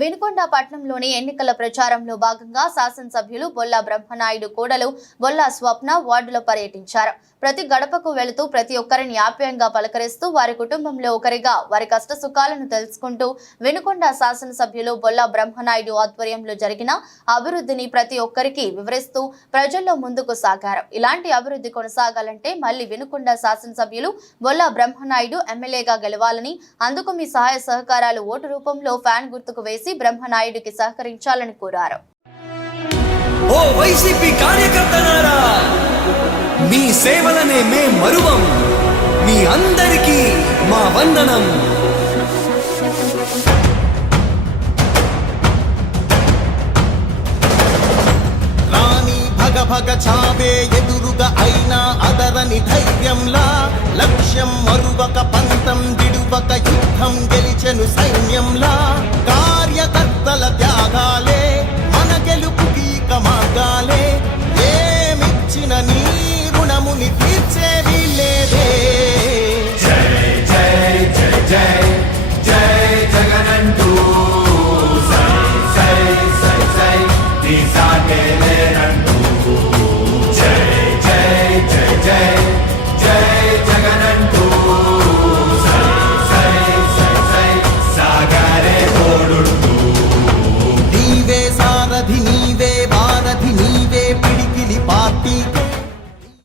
వినుకొండ పట్టణంలోని ఎన్నికల ప్రచారంలో భాగంగా శాసనసభ్యులు బొల్లా బ్రహ్మనాయుడు కోడలు బొల్లా స్వప్న వార్డులో పర్యటించారు. ప్రతి గడపకు వెళుతూ ప్రతి ఒక్కరిని ఆప్యాయంగా పలకరిస్తూ వారి కుటుంబంలో ఒకరిగా వారి కష్ట సుఖాలను తెలుసుకుంటూ వినుకొండ శాసనసభ్యులు బొల్లా బ్రహ్మనాయుడు ఆధ్వర్యంలో జరిగిన అభివృద్ధిని ప్రతి ఒక్కరికి వివరిస్తూ ప్రజల్లో ముందుకు సాగారు. ఇలాంటి అభివృద్ధి కొనసాగాలంటే మళ్లీ వినుకొండ శాసనసభ్యులు బొల్లా బ్రహ్మనాయుడు ఎమ్మెల్యేగా గెలవాలని, అందుకు మీ సహాయ సహకారాలు ఓటు రూపంలో ఫ్యాన్ గుర్తుకు వేసి బ్రహ్మనాయుడికి సహకరించాలని కోరారు. ఓ వైసీపీ కార్యకర్తలారా, మీ సేవలనే మే మరువం. మీ అందరికీ మా వందనం. రాణి భగ భగ చావే ఎదురుగా అయినా అదరని ధైర్యంలా, లక్ష్యం మరువక పంతం విడువక యుద్ధం గెలిచెను సైన్యంలా. కార్యకర్తల త్యాగాలే మన గెలుపుకి మార్గాలే, ఏమిచ్చిన నీ రుణముని తీర్చేవి లేదే. జై జై జై జై జై జగనంటూ సై సై సై సై నీ సాగే